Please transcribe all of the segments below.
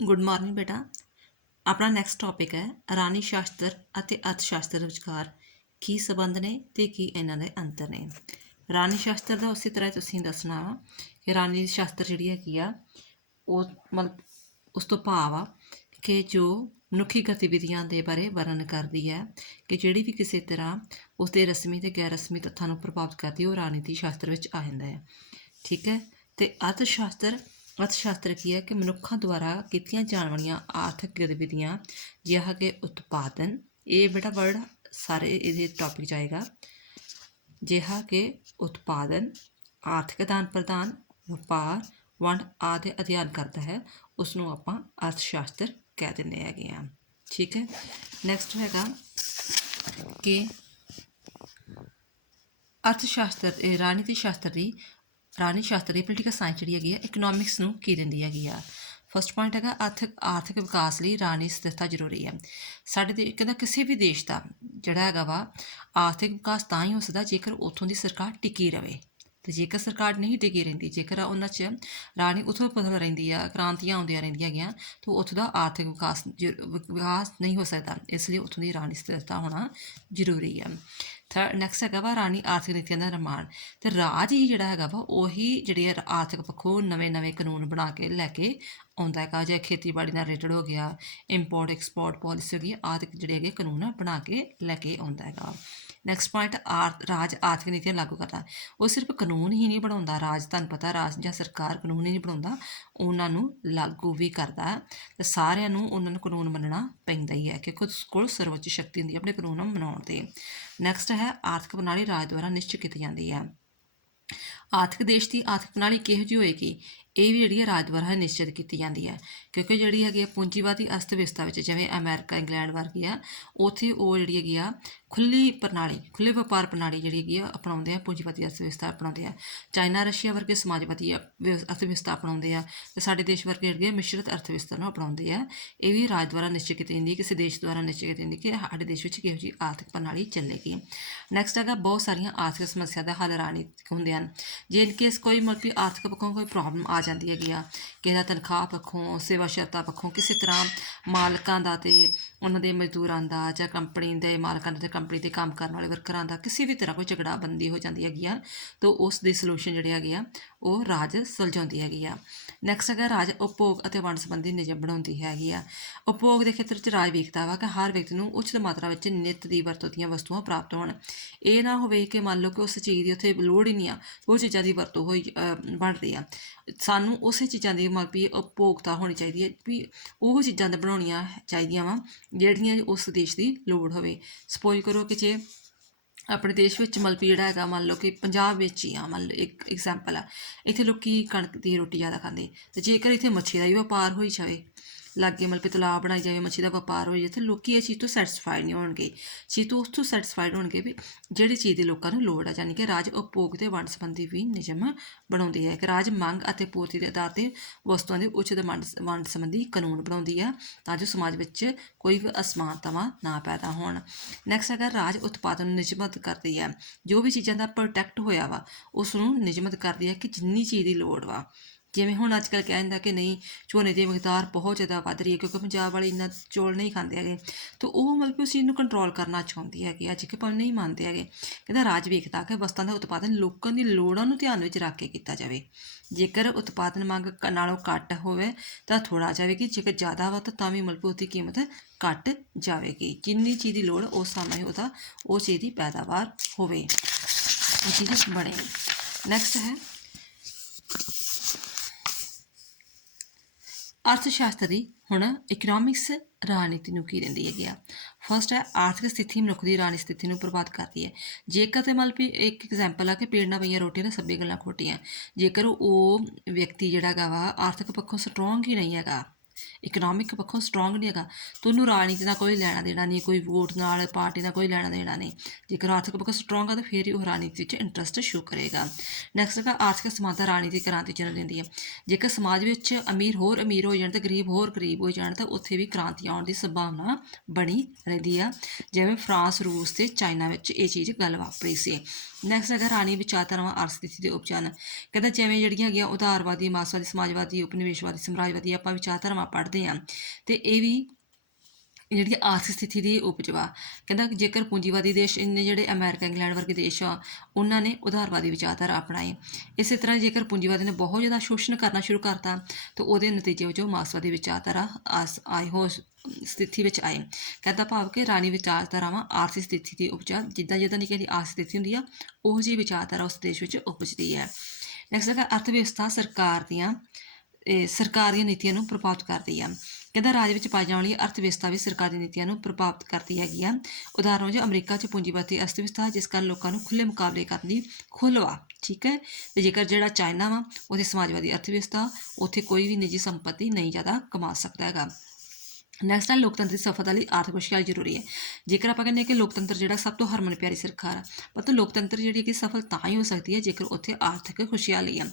Good morning ਬੇਟਾ। ਆਪਣਾ next topic ਹੈ ਰਾਣੀ ਸ਼ਾਸਤਰ ਅਤੇ ਅਰਥ ਸ਼ਾਸਤਰ ਵਿਚਕਾਰ ਕੀ ਸੰਬੰਧ ਨੇ ਅਤੇ ਕੀ ਇਹਨਾਂ ਦੇ ਅੰਤਰ ਨੇ। ਰਾਣੀ ਸ਼ਾਸਤਰ ਦਾ ਉਸੇ ਤਰ੍ਹਾਂ ਤੁਸੀਂ ਦੱਸਣਾ ਵਾ ਕਿ ਰਾਣੀ ਸ਼ਾਸਤਰ ਜਿਹੜੀ ਹੈਗੀ ਆ ਉਹ ਮਤਲਬ ਉਸ ਤੋਂ ਭਾਵ ਆ ਕਿ ਜੋ ਮਨੁੱਖੀ ਗਤੀਵਿਧੀਆਂ ਦੇ ਬਾਰੇ ਵਰਣਨ ਕਰਦੀ ਹੈ ਕਿ ਜਿਹੜੀ ਵੀ ਕਿਸੇ ਤਰ੍ਹਾਂ ਉਸਦੇ ਰਸਮੀ ਅਤੇ ਗੈਰ ਰਸਮੀ ਤੱਥਾਂ ਨੂੰ ਪ੍ਰਭਾਵਿਤ ਕਰਦੀ ਉਹ ਰਾਜਨੀਤੀ ਸ਼ਾਸਤਰ ਵਿੱਚ ਆ ਜਾਂਦਾ ਹੈ। ਠੀਕ ਹੈ। ਅਤੇ ਅਰਥ ਸ਼ਾਸਤਰ ਕੀ ਹੈ ਕਿ ਮਨੁੱਖਾਂ ਦੁਆਰਾ ਕੀਤੀਆਂ ਜਾਣ ਵਾਲੀਆਂ ਆਰਥਿਕ ਗਤੀਵਿਧੀਆਂ ਜਿਹਾ ਕਿ ਉਤਪਾਦਨ, ਇਹ ਬੇਟਾ ਵਰਡ ਸਾਰੇ ਇਹਦੇ ਟੌਪਿਕ 'ਚ ਆਏਗਾ, ਜਿਹਾ ਕਿ ਉਤਪਾਦਨ, ਆਰਥਿਕ ਆਦਾਨ ਪ੍ਰਦਾਨ, ਵਪਾਰ, ਵੰਡ ਆਦਿ ਅਧਿਐਨ ਕਰਦਾ ਹੈ, ਉਸ ਨੂੰ ਆਪਾਂ ਅਰਥ ਸ਼ਾਸਤਰ ਕਹਿ ਦਿੰਦੇ ਹੈਗੇ ਹਾਂ। ਠੀਕ ਹੈ। ਨੈਕਸਟ ਹੈਗਾ ਕਿ ਅਰਥ ਸ਼ਾਸਤਰ ਰਾਜਨੀਤੀ ਸ਼ਾਸਤਰ ਦੀ ਪੋਲੀਟੀਕਲ ਸਾਇੰਸ ਜਿਹੜੀ ਹੈਗੀ ਆ ਇਕਨੋਮਿਕਸ ਨੂੰ ਕੀ ਦਿੰਦੀ ਹੈਗੀ ਆ। ਫਸਟ ਪੁਆਇੰਟ ਹੈਗਾ ਆਰਥਿਕ ਵਿਕਾਸ ਲਈ ਰਾਜਨੀਤਿਕ ਸਥਿਰਤਾ ਜ਼ਰੂਰੀ ਹੈ। ਸਾਡੇ ਕਹਿੰਦਾ ਕਿਸੇ ਵੀ ਦੇਸ਼ ਦਾ ਜਿਹੜਾ ਹੈਗਾ ਵਾ ਆਰਥਿਕ ਵਿਕਾਸ ਤਾਂ ਹੀ ਹੋ ਸਕਦਾ ਜੇਕਰ ਉੱਥੋਂ ਦੀ ਸਰਕਾਰ ਟਿਕੀ ਰਹੇ, ਅਤੇ ਜੇਕਰ ਸਰਕਾਰ ਨਹੀਂ ਟਿਕੀ ਰਹਿੰਦੀ, ਜੇਕਰ ਉਹਨਾਂ 'ਚ ਰਾਣੀ ਉਥਲ ਪੁਥਲ ਰਹਿੰਦੀ ਆ, ਕ੍ਰਾਂਤੀਆਂ ਆਉਂਦੀਆਂ ਰਹਿੰਦੀਆਂ ਹੈਗੀਆਂ, ਤਾਂ ਉੱਥੋਂ ਦਾ ਆਰਥਿਕ ਵਿਕਾਸ ਨਹੀਂ ਹੋ ਸਕਦਾ। ਇਸ ਲਈ ਉੱਥੋਂ ਦੀ ਰਾਣੀ ਸਥਿਰਤਾ ਹੋਣਾ ਜ਼ਰੂਰੀ ਆ। ਨੈਕਸਟ ਹੈਗਾ ਵਾ ਰਾਣੀ ਆਰਥਿਕ ਨੀਤੀਆਂ ਦਾ ਨਿਰਮਾਣ, ਅਤੇ ਰਾਜ ਹੀ ਜਿਹੜਾ ਹੈਗਾ ਵਾ ਉਹੀ ਜਿਹੜੇ ਆਰਥਿਕ ਪੱਖੋਂ ਨਵੇਂ ਕਾਨੂੰਨ ਬਣਾ ਕੇ ਲੈ ਕੇ ਆਉਂਦਾ ਹੈਗਾ। ਜਾਂ ਖੇਤੀਬਾੜੀ ਨਾਲ ਰਿਲੇਟਡ ਹੋ ਗਿਆ, ਇੰਪੋਰਟ ਐਕਸਪੋਰਟ ਪੋਲਿਸੀ ਹੋ ਗਈ, ਆਦਿ ਜਿਹੜੇ ਹੈਗੇ ਕਾਨੂੰਨ ਬਣਾ ਕੇ ਲੈ ਕੇ ਆਉਂਦਾ ਹੈਗਾ। ਨੈਕਸਟ ਪੁਆਇੰਟ ਰਾਜ ਆਰਥਿਕ ਨੀਤੀਆਂ ਲਾਗੂ ਕਰਦਾ, ਉਹ ਸਿਰਫ ਕਾਨੂੰਨ ਹੀ ਨਹੀਂ ਬਣਾਉਂਦਾ, ਰਾਜ ਤੁਹਾਨੂੰ ਪਤਾ ਰਾਜ ਜਾਂ ਸਰਕਾਰ ਕਾਨੂੰਨ ਹੀ ਨਹੀਂ ਬਣਾਉਂਦਾ, ਉਹਨਾਂ ਨੂੰ ਲਾਗੂ ਵੀ ਕਰਦਾ। ਅਤੇ ਸਾਰਿਆਂ ਨੂੰ ਉਹਨਾਂ ਨੂੰ ਕਾਨੂੰਨ ਮੰਨਣਾ ਪੈਂਦਾ ਹੀ ਹੈ ਕਿਉਂਕਿ ਉਸ ਕੋਲ ਸਰਵਉੱਚ ਸ਼ਕਤੀ ਹੁੰਦੀ ਹੈ ਆਪਣੇ ਕਾਨੂੰਨ ਨੂੰ ਮਨਾਉਣ 'ਤੇ। ਨੈਕਸਟ ਹੈ ਆਰਥਿਕ ਪ੍ਰਣਾਲੀ ਰਾਜ ਦੁਆਰਾ ਨਿਸ਼ਚਿਤ ਕੀਤੀ ਜਾਂਦੀ ਹੈ। ਦੇਸ਼ ਦੀ ਆਰਥਿਕ ਪ੍ਰਣਾਲੀ ਕਿਹੋ ਜਿਹੀ ਹੋਏਗੀ, ਇਹ ਵੀ ਜਿਹੜੀ ਹੈ ਰਾਜ ਦੁਆਰਾ ਨਿਸ਼ਚਿਤ ਕੀਤੀ ਜਾਂਦੀ ਹੈ ਕਿਉਂਕਿ ਜਿਹੜੀ ਹੈਗੀ ਆ ਪੂੰਜੀਵਾਦੀ ਅਰਥ ਵਿਵਸਥਾ ਵਿੱਚ ਜਿਵੇਂ ਅਮਰੀਕਾ, ਇੰਗਲੈਂਡ ਵਰਗੀ ਆ, ਉੱਥੇ ਉਹ ਜਿਹੜੀ ਹੈਗੀ ਆ ਖੁੱਲ੍ਹੇ ਵਪਾਰ ਪ੍ਰਣਾਲੀ ਜਿਹੜੀ ਹੈਗੀ ਆ ਅਪਣਾਉਂਦੇ ਆ, ਪੂੰਜੀਵਾਦੀ ਅਰਥ ਵਿਵਸਥਾ ਅਪਣਾਉਂਦੇ ਆ। ਚਾਈਨਾ, ਰਸ਼ੀਆ ਵਰਗੇ ਸਮਾਜਵਾਦੀ ਅਰਥ ਵਿਵਸਥਾ ਅਪਣਾਉਂਦੇ ਆ, ਅਤੇ ਸਾਡੇ ਦੇਸ਼ ਵਰਗੇ ਜਿਹੜੇ ਮਿਸ਼ਰਤ ਅਰਥ ਵਿਵਸਥਾ ਨੂੰ ਅਪਣਾਉਂਦੇ ਆ। ਇਹ ਵੀ ਰਾਜ ਦੁਆਰਾ ਨਿਸ਼ਚਿਤ ਕੀਤੀ ਜਾਂਦੀ ਹੈ, ਕਿਸੇ ਦੇਸ਼ ਦੁਆਰਾ ਨਿਸ਼ਚਿਤ ਕੀਤੀ ਜਾਂਦੀ ਕਿ ਸਾਡੇ ਦੇਸ਼ ਵਿੱਚ ਕਿਹੋ ਜਿਹੀ ਆਰਥਿਕ ਪ੍ਰਣਾਲੀ ਚੱਲੇਗੀ। ਨੈਕਸਟ ਹੈਗਾ ਬਹੁਤ ਸਾਰੀਆਂ ਆਰਥਿਕ ਸਮੱਸਿਆ ਦਾ ਹੱਲ ਰਾਜਨੀਤਿਕ ਹੁੰਦੇ ਹਨ। ਜੇ ਇਨ ਕੇਸ ਕੋਈ ਮਤਲਬ ਆਰਥਿਕ ਪੱਖੋਂ ਕੋਈ ਪ੍ਰੋਬਲਮ ਆ ਜਾਂਦੀ ਹੈਗੀ ਆ, ਕਿਸੇ ਦਾ ਤਨਖਾਹ ਪੱਖੋਂ, ਸੇਵਾ ਸ਼ਰਤਾਂ ਪੱਖੋਂ, ਕਿਸੇ ਤਰ੍ਹਾਂ ਮਾਲਕਾਂ ਦਾ ਅਤੇ ਉਹਨਾਂ ਦੇ ਮਜ਼ਦੂਰਾਂ ਦਾ, ਜਾਂ ਕੰਪਨੀ ਦੇ ਮਾਲਕਾਂ ਦਾ ਅਤੇ ਕੰਪਨੀ 'ਤੇ ਕੰਮ ਕਰਨ ਵਾਲੇ ਵਰਕਰਾਂ ਦਾ ਕਿਸੇ ਵੀ ਤਰ੍ਹਾਂ ਕੋਈ ਝਗੜਾਬੰਦੀ ਹੋ ਜਾਂਦੀ ਹੈਗੀ ਆ, ਤਾਂ ਉਸ ਦੀ ਸੋਲੂਸ਼ਨ ਜਿਹੜੇ ਹੈਗੇ ਆ ਉਹ ਰਾਜ ਸੁਲਝਾਉਂਦੀ ਹੈਗੀ ਆ। ਨੈਕਸਟ ਹੈਗਾ ਰਾਜ ਉਪਭੋਗ ਅਤੇ ਵੰਡ ਸੰਬੰਧੀ ਨਿਯਮ ਬਣਾਉਂਦੀ ਹੈਗੀ ਆ। ਉਪਭੋਗ ਦੇ ਖੇਤਰ 'ਚ ਰਾਜ ਵੇਖਦਾ ਵਾ ਕਿ ਹਰ ਵਿਅਕਤੀ ਨੂੰ ਉਚਿਤ ਮਾਤਰਾ ਵਿੱਚ ਨਿੱਤ ਦੀ ਵਰਤੋਂ ਦੀਆਂ ਵਸਤੂਆਂ ਪ੍ਰਾਪਤ ਹੋਣ। ਇਹ ਨਾ ਹੋਵੇ ਕਿ ਮੰਨ ਲਓ ਕਿ ਉਸ ਚੀਜ਼ ਦੀ ਉੱਥੇ ਲੋੜ ਹੀ ਨਹੀਂ ਆ, ਉਹ ਚੀਜ਼ਾਂ ਦੀ ਵਰਤੋਂ ਬਣ ਰਹੀ ਆ। ਸਾਨੂੰ ਉਸੇ ਚੀਜ਼ਾਂ ਦੀ ਮਤਲਬ ਵੀ ਉਪਭੋਗਤਾ ਹੋਣੀ ਚਾਹੀਦੀ ਹੈ, ਵੀ ਉਹ ਚੀਜ਼ਾਂ ਤਾਂ ਬਣਾਉਣੀਆਂ ਚਾਹੀਦੀਆਂ ਵਾ ਜਿਹੜੀਆਂ ਉਸ ਦੇਸ਼ ਦੀ ਲੋੜ ਹੋਵੇ। ਸਪੋਜ਼ ਕਰੋ ਕਿ ਜੇ ਆਪਣੇ ਦੇਸ਼ ਵਿੱਚ ਮਤਲਬ ਜਿਹੜਾ ਹੈਗਾ, ਮੰਨ ਲਓ ਕਿ ਪੰਜਾਬ ਵਿੱਚ ਹੀ ਆ, ਮੰਨ ਲਓ ਇੱਕ ਐਗਜ਼ਾਮਪਲ ਆ, ਇੱਥੇ ਲੋਕ ਕਣਕ ਦੀ ਰੋਟੀ ਜ਼ਿਆਦਾ ਖਾਂਦੇ, ਅਤੇ ਜੇਕਰ ਇੱਥੇ ਮੱਛੀ ਦਾ ਵੀ ਵਪਾਰ ਹੋਈ ਜਾਵੇ, ਲਾਗੇ ਮਤਲਬ ਕਿ ਤਲਾਬ ਬਣਾਈ ਜਾਵੇ, ਮੱਛੀ ਦਾ ਵਪਾਰ ਹੋ ਜਾਵੇ, ਤਾਂ ਲੋਕ ਇਹ ਚੀਜ਼ ਤੋਂ ਸੈਟਿਸਫਾਈਡ ਨਹੀਂ ਹੋਣਗੇ। ਚੀਜ਼ ਤੋਂ ਉਸ ਤੋਂ ਸੈਟਿਸਫਾਈਡ ਹੋਣਗੇ ਵੀ ਜਿਹੜੀ ਚੀਜ਼ ਦੀ ਲੋਕਾਂ ਨੂੰ ਲੋੜ ਆ। ਯਾਨੀ ਕਿ ਰਾਜ ਉਪਭੋਗ ਅਤੇ ਵੰਡ ਸੰਬੰਧੀ ਵੀ ਨਿਯਮ ਬਣਾਉਂਦੀ ਹੈ ਕਿ ਰਾਜ ਮੰਗ ਅਤੇ ਪੂਰਤੀ ਦੇ ਆਧਾਰ 'ਤੇ ਵਸਤੂਆਂ ਦੀ ਉਚਿਤ ਵੰਡ ਸੰਬੰਧੀ ਕਾਨੂੰਨ ਬਣਾਉਂਦੀ ਆ ਤਾਂ ਜੋ ਸਮਾਜ ਵਿੱਚ ਕੋਈ ਵੀ ਅਸਮਾਨਤਾਵਾਂ ਨਾ ਪੈਦਾ ਹੋਣ। ਨੈਕਸਟ ਹੈਗਾ ਰਾਜ ਉਤਪਾਦਨ ਨੂੰ ਨਿਯਮਤ ਕਰਦੀ ਹੈ, ਜੋ ਵੀ ਚੀਜ਼ਾਂ ਦਾ ਪ੍ਰੋਡਕਟ ਹੋਇਆ ਵਾ ਉਸ ਨੂੰ ਨਿਯਮਤ ਕਰਦੀ ਹੈ ਕਿ ਜਿੰਨੀ ਚੀਜ਼ ਦੀ ਲੋੜ ਵਾ। ਜਿਵੇਂ ਹੁਣ ਅੱਜ ਕੱਲ੍ਹ ਕਹਿ ਦਿੰਦਾ ਕਿ ਨਹੀਂ ਝੋਨੇ ਦੀ ਮਿਕਦਾਰ ਬਹੁਤ ਜ਼ਿਆਦਾ ਵੱਧ ਰਹੀ ਹੈ ਕਿਉਂਕਿ ਪੰਜਾਬ ਵਾਲੇ ਇੰਨਾ ਚੌਲ ਨਹੀਂ ਖਾਂਦੇ ਹੈਗੇ, ਤਾਂ ਉਹ ਮਤਲਬ ਕਿ ਉਸ ਚੀਜ਼ ਨੂੰ ਕੰਟਰੋਲ ਕਰਨਾ ਚਾਹੁੰਦੀ ਹੈਗੀ। ਅੱਜ ਕਿ ਪਰ ਨਹੀਂ ਮੰਨਦੇ ਹੈਗੇ। ਕਹਿੰਦਾ ਰਾਜ ਵੇਖਦਾ ਕਿ ਵਸਤਾਂ ਦਾ ਉਤਪਾਦਨ ਲੋਕਾਂ ਦੀ ਲੋੜਾਂ ਨੂੰ ਧਿਆਨ ਵਿੱਚ ਰੱਖ ਕੇ ਕੀਤਾ ਜਾਵੇ। ਜੇਕਰ ਉਤਪਾਦਨ ਮੰਗ ਨਾਲੋਂ ਘੱਟ ਹੋਵੇ ਤਾਂ ਥੋੜ੍ਹਾ ਜਾਵੇਗੀ, ਜੇਕਰ ਜ਼ਿਆਦਾ ਵਾ ਤਾਂ ਵੀ ਮਤਲਬ ਉਹਦੀ ਕੀਮਤ ਘੱਟ ਜਾਵੇਗੀ। ਜਿੰਨੀ ਚੀਜ਼ ਦੀ ਲੋੜ ਉਸ ਸਮੇਂ ਉਹ ਚੀਜ਼ ਦੀ ਪੈਦਾਵਾਰ ਹੋਵੇ, ਉਹ ਚੀਜ਼ ਬਣੇ। ਨੈਕਸਟ ਹੈ ਅਰਥ ਸ਼ਾਸਤਰ ਦੀ ਹੁਣ ਇਕਨੋਮਿਕਸ ਰਾਜਨੀਤੀ ਨੂੰ ਕੀ ਦਿੰਦੀ ਹੈਗੀ ਆ। ਫਸਟ ਹੈ ਆਰਥਿਕ ਸਥਿਤੀ ਮਨੁੱਖ ਦੀ ਰਾਜਨੀਤਿਕ ਸਥਿਤੀ ਨੂੰ ਪ੍ਰਭਾਵਿਤ ਕਰਦੀ ਹੈ। ਜੇਕਰ ਤੇ ਮਤਲਬ ਵੀ ਇੱਕ ਐਗਜ਼ਾਮਪਲ ਆ ਕਿ ਪੇੜ ਨਾਲ ਪਈਆਂ ਰੋਟੀਆਂ ਤਾਂ ਸਭੀ ਗੱਲਾਂ ਖੋਟੀਆਂ। ਜੇਕਰ ਉਹ ਵਿਅਕਤੀ ਜਿਹੜਾ ਹੈਗਾ ਵਾ ਆਰਥਿਕ ਪੱਖੋਂ ਸਟਰੋਂਗ ਹੀ ਨਹੀਂ ਹੈਗਾ, ਇਕਨੋਮਿਕ ਪੱਖੋਂ ਸਟਰੋਂਗ ਨਹੀਂ ਹੈਗਾ, ਤਾਂ ਉਹਨੂੰ ਰਾਜਨੀਤੀ ਨਾਲ ਕੋਈ ਲੈਣਾ ਦੇਣਾ ਨਹੀਂ, ਕੋਈ ਵੋਟ ਨਾਲ ਪਾਰਟੀ ਨਾਲ ਕੋਈ ਲੈਣਾ ਦੇਣਾ ਨਹੀਂ। ਜੇਕਰ ਆਰਥਿਕ ਪੱਖੋਂ ਸਟਰੋਂਗ ਆ ਤਾਂ ਫਿਰ ਹੀ ਉਹ ਰਾਜਨੀਤੀ ਵਿੱਚ ਇੰਟਰਸਟ ਸ਼ੋ ਕਰੇਗਾ। ਨੈਕਸਟ ਹੈਗਾ ਆਰਥਿਕ ਸਮਾਨਤਾ ਰਾਜਨੀਤਿਕ ਕ੍ਰਾਂਤੀ ਜਨਮ ਦਿੰਦੀ ਹੈ। ਜੇਕਰ ਸਮਾਜ ਵਿੱਚ ਅਮੀਰ ਹੋਰ ਅਮੀਰ ਹੋ ਜਾਣ ਅਤੇ ਗਰੀਬ ਹੋਰ ਗਰੀਬ ਹੋ ਜਾਣ ਤਾਂ ਉੱਥੇ ਵੀ ਕ੍ਰਾਂਤੀ ਆਉਣ ਦੀ ਸੰਭਾਵਨਾ ਬਣੀ ਰਹਿੰਦੀ ਆ। ਜਿਵੇਂ ਫਰਾਂਸ, ਰੂਸ ਅਤੇ ਚਾਈਨਾ ਵਿੱਚ ਇਹ ਚੀਜ਼ ਗੱਲ ਵਾਪਰੀ ਸੀ। ਨੈਕਸਟ ਹੈਗਾ ਰਾਣੀ ਵਿਚਾਰਧਾਰਾਵਾਂ ਆਰਥਿਕ ਸਥਿਤੀ ਦੇ ਉਪਜਨ। ਕਹਿੰਦਾ ਜਿਵੇਂ ਜਿਹੜੀਆਂ ਹੈਗੀਆਂ ਉਦਾਰਵਾਦੀ, ਮਾਰਕਸਵਾਦੀ, ਸਮਾਜਵਾਦੀ, ਉਪਨਿਵੇਸ਼ਵਾਦੀ, ਸਾਮਰਾਜਵਾਦੀ ਆਪਾਂ ਵਿਚਾਰਧਾਰਾਵਾਂ ਪੜ੍ਹਦੇ ਹਾਂ ਤੇ ਇਹ ਵੀ ਜਿਹੜੀ ਆਰਥਿਕ ਸਥਿਤੀ ਦੀ ਉਪਜ ਵਾ। ਕਹਿੰਦਾ ਜੇਕਰ ਪੂੰਜੀਵਾਦੀ ਦੇਸ਼ ਨੇ ਜਿਹੜੇ ਅਮਰੀਕਾ, ਇੰਗਲੈਂਡ ਵਰਗੇ ਦੇਸ਼ ਆ ਉਹਨਾਂ ਨੇ ਉਦਾਰਵਾਦੀ ਵਿਚਾਰਧਾਰਾ ਅਪਣਾਈ। ਇਸੇ ਤਰ੍ਹਾਂ ਜੇਕਰ ਪੂੰਜੀਵਾਦੀ ਨੇ ਬਹੁਤ ਜ਼ਿਆਦਾ ਸ਼ੋਸ਼ਣ ਕਰਨਾ ਸ਼ੁਰੂ ਕਰਤਾ ਤਾਂ ਉਹਦੇ ਨਤੀਜੇ ਵਜੋਂ ਮਾਰਕਸਵਾਦੀ ਵਿਚਾਰਧਾਰਾ ਆਏ ਹੋ ਸਥਿਤੀ ਵਿੱਚ ਆਏ। ਕਹਿੰਦਾ ਭਾਵ ਕਿ ਰਾਣੀ ਵਿਚਾਰਧਾਰਾਵਾਂ ਆਰਥਿਕ ਸਥਿਤੀ ਦੀ ਉਪਜਾ, ਜਿੱਦਾਂ ਜਿੱਦਾਂ ਦੀ ਕਹਿੰਦੀ ਆਰਥਿਕ ਸਥਿਤੀ ਹੁੰਦੀ ਆ ਉਹੋ ਜਿਹੀ ਵਿਚਾਰਧਾਰਾ ਉਸ ਦੇਸ਼ ਵਿੱਚ ਉਪਜਦੀ ਹੈ। ਨੈਕਸਟ ਹੈਗਾ ਅਰਥ ਵਿਵਸਥਾ ਸਰਕਾਰ ਦੀਆਂ ਨੀਤੀਆਂ ਨੂੰ ਪ੍ਰਭਾਵਿਤ ਕਰਦੀ ਆ। ਕਹਿੰਦਾ ਰਾਜ ਵਿੱਚ ਪਾਈ ਜਾਣ ਵਾਲੀ ਅਰਥ ਵਿਵਸਥਾ ਵੀ ਸਰਕਾਰੀ ਨੀਤੀਆਂ ਨੂੰ ਪ੍ਰਭਾਵਿਤ ਕਰਦੀ ਹੈਗੀ ਆ। ਉਦਾਹਰਨ ਵਜੋਂ ਅਮਰੀਕਾ 'ਚ ਪੂੰਜੀਵਾਦੀ ਅਰਥ ਵਿਵਸਥਾ ਜਿਸ ਕਾਰਨ ਲੋਕਾਂ ਨੂੰ ਖੁੱਲ੍ਹੇ ਮੁਕਾਬਲੇ ਕਰਨ ਦੀ ਖੁੱਲ੍ਹ ਵਾ, ਠੀਕ ਹੈ। ਅਤੇ ਜੇਕਰ ਜਿਹੜਾ ਚਾਈਨਾ ਵਾ ਉਹਦੀ ਸਮਾਜਵਾਦੀ ਅਰਥ ਵਿਵਸਥਾ, ਉੱਥੇ ਕੋਈ ਵੀ ਨਿੱਜੀ ਸੰਪત્ਤੀ ਨਹੀਂ ਜ਼ਿਆਦਾ ਕਮਾ ਸਕਦਾ ਹੈਗਾ। ਨੈਕਸਟ ਹੈ ਲੋਕਤੰਤਰ ਦੀ ਸਫਲਤਾ ਲਈ ਆਰਥਿਕ ਖੁਸ਼ਹਾਲੀ ਜ਼ਰੂਰੀ ਹੈ। ਜੇਕਰ ਆਪਾਂ ਕਹਿੰਦੇ ਹਾਂ ਕਿ ਲੋਕਤੰਤਰ ਜਿਹੜਾ ਸਭ ਤੋਂ ਹਰਮਨ ਪਿਆਰੀ ਸਰਕਾਰ ਆ, ਪਰ ਲੋਕਤੰਤਰ ਜਿਹੜੀ ਕਿ ਸਫਲ ਤਾਂ ਹੀ ਹੋ ਸਕਦੀ ਹੈ ਜੇਕਰ ਉੱਥੇ ਆਰਥਿਕ ਖੁਸ਼ਹਾਲੀ ਆ।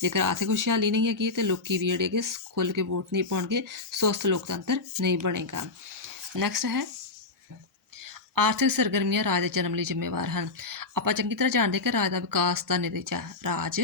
ਜੇਕਰ ਆਰਥਿਕ ਖੁਸ਼ਹਾਲੀ ਨਹੀਂ ਹੈਗੀ ਤਾਂ ਲੋਕੀ ਵੀ ਜਿਹੜੇ ਕਿ ਖੁੱਲ੍ਹ ਕੇ ਵੋਟ ਨਹੀਂ ਪਾਉਣਗੇ, ਸਵਸਥ ਲੋਕਤੰਤਰ ਨਹੀਂ ਬਣੇਗਾ। ਨੈਕਸਟ ਹੈ ਆਰਥਿਕ ਸਰਗਰਮੀਆਂ ਰਾਜ ਦੇ ਜਨਮ ਲਈ ਜ਼ਿੰਮੇਵਾਰ ਹਨ। ਆਪਾਂ ਚੰਗੀ ਤਰ੍ਹਾਂ ਜਾਣਦੇ ਕਿ ਰਾਜ ਦਾ ਵਿਕਾਸ ਦਾ ਨਤੀਜਾ ਰਾਜ,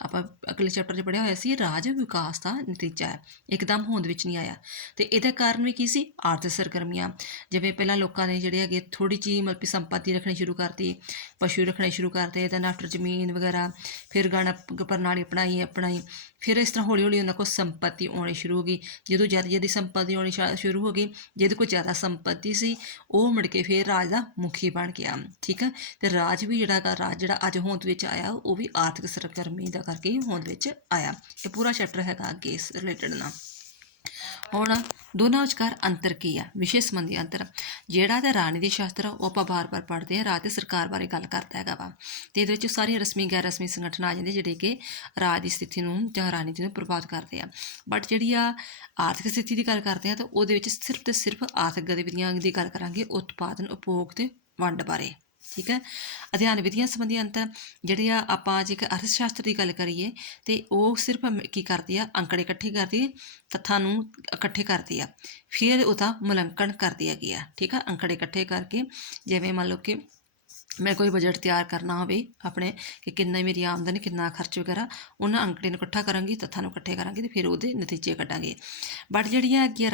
ਆਪਾਂ ਅਗਲੇ ਚੈਪਟਰ 'ਚ ਪੜ੍ਹਿਆ ਹੋਇਆ ਸੀ, ਰਾਜ ਵਿਕਾਸ ਦਾ ਨਤੀਜਾ ਹੈ, ਇੱਕਦਮ ਹੋਂਦ ਵਿੱਚ ਨਹੀਂ ਆਇਆ। ਅਤੇ ਇਹਦੇ ਕਾਰਨ ਵੀ ਕੀ ਸੀ? ਆਰਥਿਕ ਸਰਗਰਮੀਆਂ। ਜਿਵੇਂ ਪਹਿਲਾਂ ਲੋਕਾਂ ਨੇ ਜਿਹੜੇ ਹੈਗੇ ਥੋੜ੍ਹੀ ਜਿਹੀ ਮਤਲਬ ਕਿ ਸੰਪੱਤੀ ਰੱਖਣੀ ਸ਼ੁਰੂ ਕਰਤੀ, ਪਸ਼ੂ ਰੱਖਣੇ ਸ਼ੁਰੂ ਕਰਤੇ, ਇਹਦਾ ਨਾਟਰ ਜ਼ਮੀਨ ਵਗੈਰਾ, ਫਿਰ ਗਣਕ ਪ੍ਰਣਾਲੀ ਅਪਣਾਈ। ਫਿਰ ਇਸ ਤਰ੍ਹਾਂ ਹੌਲੀ ਹੌਲੀ ਉਹਨਾਂ ਕੋਲ ਸੰਪੱਤੀ ਆਉਣੀ ਸ਼ੁਰੂ ਹੋ ਗਈ। ਜਦੋਂ ਜਿਹਦੀ ਸੰਪੱਤੀ ਆਉਣੀ ਸ਼ੁਰੂ ਹੋ ਗਈ, ਜਿਹਦੇ ਕੋਲ ਜ਼ਿਆਦਾ ਸੰਪੱਤੀ ਸੀ ਉਹ ਮੁੜ ਕੇ ਫਿਰ ਰਾਜ ਦਾ ਮੁਖੀ ਬਣ ਗਿਆ, ਠੀਕ ਹੈ। ਅਤੇ ਰਾਜ ਵੀ ਰਾਜ ਜਿਹੜਾ ਅੱਜ ਹੋਂਦ ਵਿੱਚ ਆਇਆ ਉਹ ਵੀ ਆਰਥਿਕ ਸਰਗਰਮੀ ਦਾ ਕਰਕੇ ਹੀ ਹੋਂਦ ਵਿੱਚ ਆਇਆ। ਇਹ ਪੂਰਾ ਚੈਪਟਰ ਹੈਗਾ ਅੱਗੇ ਇਸ ਰਿਲੇਟਡ ਨਾਲ। ਹੁਣ ਦੋਨਾਂ ਵਿਚਕਾਰ ਅੰਤਰ ਕੀ ਆ? ਵਿਸ਼ੇ ਸੰਬੰਧੀ ਅੰਤਰ। ਜਿਹੜਾ ਤਾਂ ਰਾਜਨੀਤੀ ਸ਼ਾਸਤਰ ਉਹ ਆਪਾਂ ਬਾਰ-ਬਾਰ ਪੜ੍ਹਦੇ ਹਾਂ, ਰਾਜ ਅਤੇ ਸਰਕਾਰ ਬਾਰੇ ਗੱਲ ਕਰਦਾ ਹੈਗਾ ਵਾ, ਅਤੇ ਇਹਦੇ ਵਿੱਚ ਸਾਰੀਆਂ ਰਸਮੀ ਗੈਰ ਰਸਮੀ ਸੰਗਠਨ ਆ ਜਾਂਦੇ ਜਿਹੜੇ ਕਿ ਰਾਜ ਦੀ ਸਥਿਤੀ ਨੂੰ ਜਾਂ ਰਾਜਨੀਤੀ ਨੂੰ ਪ੍ਰਭਾਵਿਤ ਕਰਦੇ ਆ। ਬਟ ਜਿਹੜੀ ਆ ਆਰਥਿਕ ਸਥਿਤੀ ਦੀ ਗੱਲ ਕਰਦੇ ਹਾਂ ਤਾਂ ਉਹਦੇ ਵਿੱਚ ਸਿਰਫ ਅਤੇ ਸਿਰਫ ਆਰਥਿਕ ਗਤੀਵਿਧੀਆਂ ਦੀ ਗੱਲ ਕਰਾਂਗੇ, ਉਤਪਾਦਨ, ਉਪਭੋਗ ਅਤੇ ਵੰਡ ਬਾਰੇ, ਠੀਕ ਹੈ। ਅਧਿਐਨ ਵਿਧੀਆਂ ਸੰਬੰਧੀ ਅੰਤਰ ਜਿਹੜੇ ਆ, ਆਪਾਂ ਜੇਕਰ ਅਰਥ ਸ਼ਾਸਤਰ ਦੀ ਗੱਲ ਕਰੀਏ ਤਾਂ ਉਹ ਸਿਰਫ ਕੀ ਕਰਦੀ ਆ? ਅੰਕੜੇ ਇਕੱਠੇ ਕਰਦੀ, ਤੱਥਾਂ ਨੂੰ ਇਕੱਠੇ ਕਰਦੀ ਆ, ਫਿਰ ਉਹਦਾ ਮੁਲਾਂਕਣ ਕਰਦੀ ਹੈਗੀ ਆ, ਠੀਕ ਆ। ਅੰਕੜੇ ਇਕੱਠੇ ਕਰਕੇ, ਜਿਵੇਂ ਮੰਨ ਲਓ ਕਿ ਮੈਂ ਕੋਈ ਬਜਟ ਤਿਆਰ ਕਰਨਾ ਹੋਵੇ ਆਪਣੇ ਕਿ ਕਿੰਨਾ ਮੇਰੀ ਆਮਦਨ, ਕਿੰਨਾ ਖਰਚ ਵਗੈਰਾ, ਉਹਨਾਂ ਅੰਕੜੇ ਨੂੰ ਇਕੱਠਾ ਕਰਾਂਗੀ, ਤੱਥਾਂ ਨੂੰ ਇਕੱਠੇ ਕਰਾਂਗੇ ਅਤੇ ਫਿਰ ਉਹਦੇ ਨਤੀਜੇ ਕੱਢਾਂਗੇ। ਬਟ ਜਿਹੜੀ ਹੈਗੀ ਆ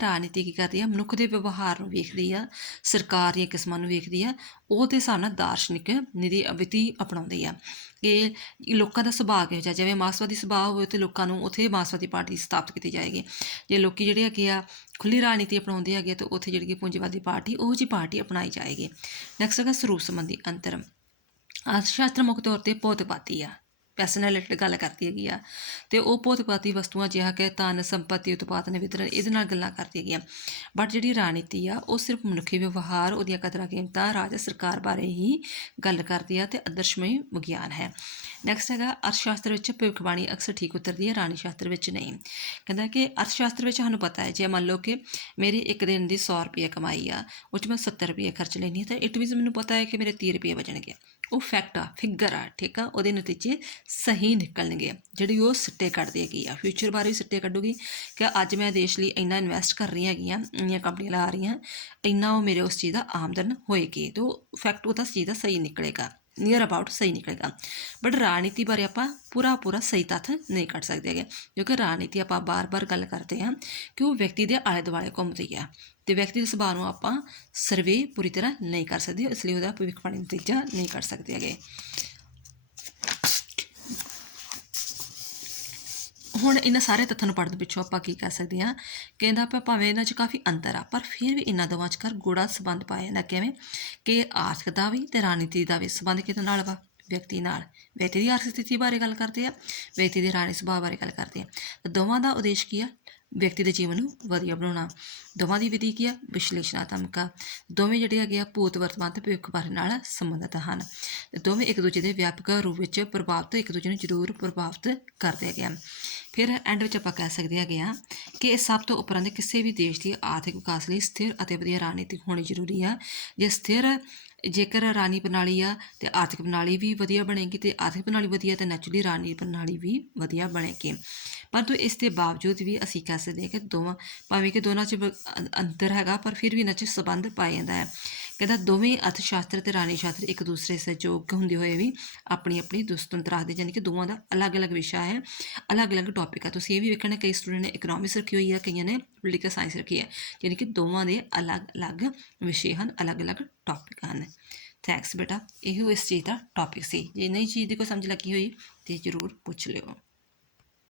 ਰਾਜਨੀਤੀ ਕੀ ਕਰਦੀ ਆ? ਮਨੁੱਖ ਦੇ ਵਿਵਹਾਰ ਨੂੰ ਵੇਖਦੀ ਆ, ਸਰਕਾਰ ਦੀਆਂ ਕਿਸਮਾਂ ਨੂੰ ਵੇਖਦੀ ਆ, ਉਹਦੇ ਹਿਸਾਬ ਨਾਲ ਦਾਰਸ਼ਨਿਕ ਵਿਧੀ ਅਪਣਾਉਂਦੀ ਆ ਕਿ ਲੋਕਾਂ ਦਾ ਸੁਭਾਅ ਕਿਹੋ ਜਿਹਾ। ਜਿਵੇਂ ਮਾਰਕਸਵਾਦੀ ਸੁਭਾਅ ਹੋਵੇ ਤਾਂ ਲੋਕਾਂ ਨੂੰ ਉੱਥੇ ਮਾਰਕਸਵਾਦੀ ਪਾਰਟੀ ਸਥਾਪਿਤ ਕੀਤੀ ਜਾਏਗੀ। ਜੇ ਲੋਕ ਜਿਹੜੇ ਹੈਗੇ ਆ ਖੁੱਲ੍ਹੀ ਰਾਜਨੀਤੀ ਅਪਣਾਉਂਦੇ ਹੈਗੇ ਤਾਂ ਉੱਥੇ ਜਿਹੜੀ ਕਿ ਪੂੰਜੀਵਾਦੀ ਪਾਰਟੀ ਉਹੋ ਜਿਹੀ ਪਾਰਟੀ ਅਪਣਾਈ ਜਾਏਗੀ। ਨੈਕਸਟ ਹੈਗਾ ਸਰੂਪ ਸੰਬੰਧੀ ਅੰਤਰ। ਅਰਥ ਸ਼ਾਸਤਰ ਮੁੱਖ ਤੌਰ 'ਤੇ ਭੌਤਿਕਵਾਦੀ ਆ, ਪੈਸੇ ਨਾਲ ਰਿਲੇਟਡ ਗੱਲ ਕਰਦੀ ਹੈਗੀ ਆ, ਅਤੇ ਉਹ ਭੌਤਿਕਵਾਦੀ ਵਸਤੂਆਂ ਜਿਹਾ ਕਿ ਧਨ, ਸੰਪੱਤੀ, ਉਤਪਾਦਨ, ਵਿਤਰਨ, ਇਹਦੇ ਨਾਲ ਗੱਲਾਂ ਕਰਦੀ ਹੈਗੀ ਆ। ਬਟ ਜਿਹੜੀ ਰਾਜਨੀਤੀ ਆ ਉਹ ਸਿਰਫ ਮਨੁੱਖੀ ਵਿਵਹਾਰ, ਉਹਦੀਆਂ ਕਦਰਾਂ ਕੀਮਤਾਂ, ਰਾਜ ਸਰਕਾਰ ਬਾਰੇ ਹੀ ਗੱਲ ਕਰਦੀ ਆ ਅਤੇ ਆਦਰਸ਼ਮਈ ਵਿਗਿਆਨ ਹੈ। ਨੈਕਸਟ ਹੈਗਾ ਅਰਥ ਸ਼ਾਸਤਰ ਵਿੱਚ ਭਵਿੱਖਬਾਣੀ ਅਕਸਰ ਠੀਕ ਉਤਰਦੀ ਹੈ, ਰਾਜਨੀਤੀ ਸ਼ਾਸਤਰ ਵਿੱਚ ਨਹੀਂ। ਕਹਿੰਦਾ ਕਿ ਅਰਥ ਸ਼ਾਸਤਰ ਵਿੱਚ ਸਾਨੂੰ ਪਤਾ ਹੈ ਜੇ ਮੰਨ ਲਓ ਕਿ ਮੇਰੀ ਇੱਕ ਦਿਨ ਦੀ 100 ਰੁਪਏ ਕਮਾਈ ਆ, ਉਹ 'ਚ ਮੈਂ 70 ਰੁਪਏ ਖਰਚ ਲੈਂਦੀ ਹਾਂ, ਤਾਂ ਇਟ ਮੀਨਸ ਮੈਨੂੰ ਪਤਾ ਹੈ ਕਿ ਮੇਰੇ 30 ਰੁਪਏ ਬਚਣਗੇ। ਉਹ ਫੈਕਟ ਆ, ਫਿਗਰ ਆ, ਠੀਕ ਆ। ਉਹਦੇ ਨਤੀਜੇ ਸਹੀ ਨਿਕਲਣਗੇ। ਜਿਹੜੀ ਉਹ ਸਿੱਟੇ ਕੱਢਦੀ ਹੈਗੀ ਆ, ਫਿਊਚਰ ਬਾਰੇ ਵੀ ਸਿੱਟੇ ਕੱਢੂਗੀ ਕਿ ਅੱਜ ਮੈਂ ਦੇਸ਼ ਲਈ ਇੰਨਾ ਇਨਵੈਸਟ ਕਰ ਰਹੀ ਹੈਗੀ ਹਾਂ, ਇੰਨੀਆਂ ਕੰਪਨੀਆਂ ਲਾ ਰਹੀ ਹਾਂ, ਇੰਨਾ ਉਹ ਮੇਰੇ ਉਸ ਚੀਜ਼ ਦਾ ਆਮਦਨ ਹੋਏਗੀ, ਤਾਂ ਫੈਕਟ ਉਹਦਾ ਚੀਜ਼ ਦਾ ਸਹੀ ਨਿਕਲੇਗਾ, ਨੀਅਰ ਅਬਾਊਟ ਸਹੀ ਨਿਕਲੇਗਾ। ਬਟ ਰਾਜਨੀਤੀ ਬਾਰੇ ਆਪਾਂ ਪੂਰਾ ਸਹੀ ਤੱਥ ਨਹੀਂ ਕੱਢ ਸਕਦੇ ਹੈਗੇ, ਕਿਉਂਕਿ ਰਾਜਨੀਤੀ ਆਪਾਂ ਬਾਰ-ਬਾਰ ਗੱਲ ਕਰਦੇ ਹਾਂ ਕਿ ਉਹ ਵਿਅਕਤੀ ਦੇ ਆਲੇ ਦੁਆਲੇ ਘੁੰਮਦੀ ਆ, ਅਤੇ ਵਿਅਕਤੀ ਦੇ ਸੁਭਾਅ ਨੂੰ ਆਪਾਂ ਸਰਵੇ ਪੂਰੀ ਤਰ੍ਹਾਂ ਨਹੀਂ ਕਰ ਸਕਦੇ, ਇਸ ਲਈ ਉਹਦਾ ਭਵਿੱਖਬਾਣੀ ਨਤੀਜਾ ਨਹੀਂ ਕੱਢ ਸਕਦੇ ਹੈਗੇ। ਹੁਣ ਇਹਨਾਂ ਸਾਰੇ ਤੱਥਾਂ ਨੂੰ ਪੜ੍ਹਨ ਪਿੱਛੋਂ ਆਪਾਂ ਕੀ ਕਹਿ ਸਕਦੇ ਹਾਂ? ਕਹਿੰਦਾ ਆਪਾਂ ਭਾਵੇਂ ਇਹਨਾਂ 'ਚ ਕਾਫੀ ਅੰਤਰ ਆ, ਪਰ ਫਿਰ ਵੀ ਇਹਨਾਂ ਦੋਵਾਂ 'ਚ ਗੂੜਾ ਸੰਬੰਧ ਪਾਇਆ ਜਾਂਦਾ। ਕਿਵੇਂ ਕਿ ਆਰਥਿਕ ਦਾ ਵੀ ਅਤੇ ਰਾਜਨੀਤੀ ਦਾ ਵੀ ਸੰਬੰਧ ਕਿਹਦੇ ਨਾਲ ਵਾ? ਵਿਅਕਤੀ ਨਾਲ। ਵਿਅਕਤੀ ਦੀ ਆਰਥਿਕ ਸਥਿਤੀ ਬਾਰੇ ਗੱਲ ਕਰਦੇ ਆ, ਵਿਅਕਤੀ ਦੇ ਰਾਜਨੀਤਿਕ ਸੁਭਾਅ ਬਾਰੇ ਗੱਲ ਕਰਦੇ ਆ। ਤਾਂ ਦੋਵਾਂ ਦਾ ਉਦੇਸ਼ ਕੀ ਆ? ਵਿਅਕਤੀ ਦੇ ਜੀਵਨ ਨੂੰ ਵਧੀਆ ਬਣਾਉਣਾ। ਦੋਵਾਂ ਦੀ ਵਿਧੀ ਕੀ ਆ? ਵਿਸ਼ਲੇਸ਼ਣਾਤਮਕ ਆ। ਦੋਵੇਂ ਜਿਹੜੇ ਹੈਗੇ ਆ ਭੂਤ, ਵਰਤਮਾਨ ਅਤੇ ਭਵਿੱਖ ਬਾਰੇ ਨਾਲ ਸੰਬੰਧਿਤ ਹਨ। ਦੋਵੇਂ ਇੱਕ ਦੂਜੇ ਦੇ ਵਿਆਪਕ ਰੂਪ ਵਿੱਚ ਪ੍ਰਭਾਵਿਤ, ਇੱਕ ਦੂਜੇ ਨੂੰ ਜ਼ਰੂਰ ਪ੍ਰਭਾਵਿਤ ਕਰਦੇ ਹੈਗੇ ਆ। ਫਿਰ ਐਂਡ ਵਿੱਚ ਆਪਾਂ ਕਹਿ ਸਕਦੇ ਹੈਗੇ ਹਾਂ ਕਿ ਇਹ ਸਭ ਤੋਂ ਉਪਰੰਤ ਕਿਸੇ ਵੀ ਦੇਸ਼ ਦੀ ਆਰਥਿਕ ਵਿਕਾਸ ਲਈ ਸਥਿਰ ਅਤੇ ਵਧੀਆ ਰਾਜਨੀਤੀ ਹੋਣੀ ਜ਼ਰੂਰੀ ਆ। ਜੇਕਰ ਰਾਜਨੀਤੀ ਪ੍ਰਣਾਲੀ ਆ ਅਤੇ ਆਰਥਿਕ ਪ੍ਰਣਾਲੀ ਵੀ ਵਧੀਆ ਬਣੇਗੀ, ਅਤੇ ਆਰਥਿਕ ਪ੍ਰਣਾਲੀ ਵਧੀਆ ਤਾਂ ਨੈਚੁਰਲੀ ਰਾਜਨੀਤੀ ਪ੍ਰਣਾਲੀ ਵੀ ਵਧੀਆ ਬਣੇਗੀ। ਪਰੰਤੂ ਇਸ ਦੇ ਬਾਵਜੂਦ ਵੀ ਅਸੀਂ ਕਹਿ ਸਕਦੇ ਹਾਂ ਕਿ ਭਾਵੇਂ ਕਿ ਦੋਨਾਂ 'ਚ ਅੰਤਰ ਹੈਗਾ, ਪਰ ਫਿਰ ਵੀ ਇਹਨਾਂ 'ਚ ਸੰਬੰਧ ਪਾਇਆ ਜਾਂਦਾ ਹੈ। ਕਹਿੰਦਾ ਦੋਵੇਂ ਅਰਥ ਸ਼ਾਸਤਰ ਤੇ ਰਾਣੀ ਸ਼ਾਸਤਰ ਇੱਕ ਦੂਸਰੇ ਸਹਿਯੋਗ ਹੁੰਦੇ ਹੋਏ ਵੀ ਆਪਣੀ ਆਪਣੀ ਦੁਸਤੰਤ ਰੱਖਦੇ, ਯਾਨੀ ਕਿ ਦੋਵਾਂ ਦਾ ਅਲੱਗ-ਅਲੱਗ ਵਿਸ਼ਾ ਹੈ, ਅਲੱਗ-ਅਲੱਗ ਟੌਪਿਕ ਹੈ। ਤੁਸੀਂ ਇਹ ਵੀ ਵੇਖਣਾ ਕਈ ਸਟੂਡੈਂਟ ਨੇ ਇਕਨੋਮਿਕਸ ਰੱਖੀ ਹੋਈ ਹੈ, ਕਈਆਂ ਨੇ ਪੋਲੀਟੀਕਲ ਸਾਇੰਸ ਰੱਖੀ ਹੈ, ਯਾਨੀ ਕਿ ਦੋਵਾਂ ਦੇ ਅਲੱਗ-ਅਲੱਗ ਵਿਸ਼ੇ ਹਨ, ਅਲੱਗ-ਅਲੱਗ ਟੌਪਿਕ ਹਨ। ਥੈਂਕਸ ਬੇਟਾ, ਇਹੋ ਇਸ ਚੀਜ਼ ਦਾ ਟੌਪਿਕ ਸੀ। ਜੇ ਨਈ ਚੀਜ਼ ਦੀ ਕੋਈ ਸਮਝ ਲੱਗੀ ਹੋਈ ਤੇ ਜ਼ਰੂਰ ਪੁੱਛ ਲਿਓ।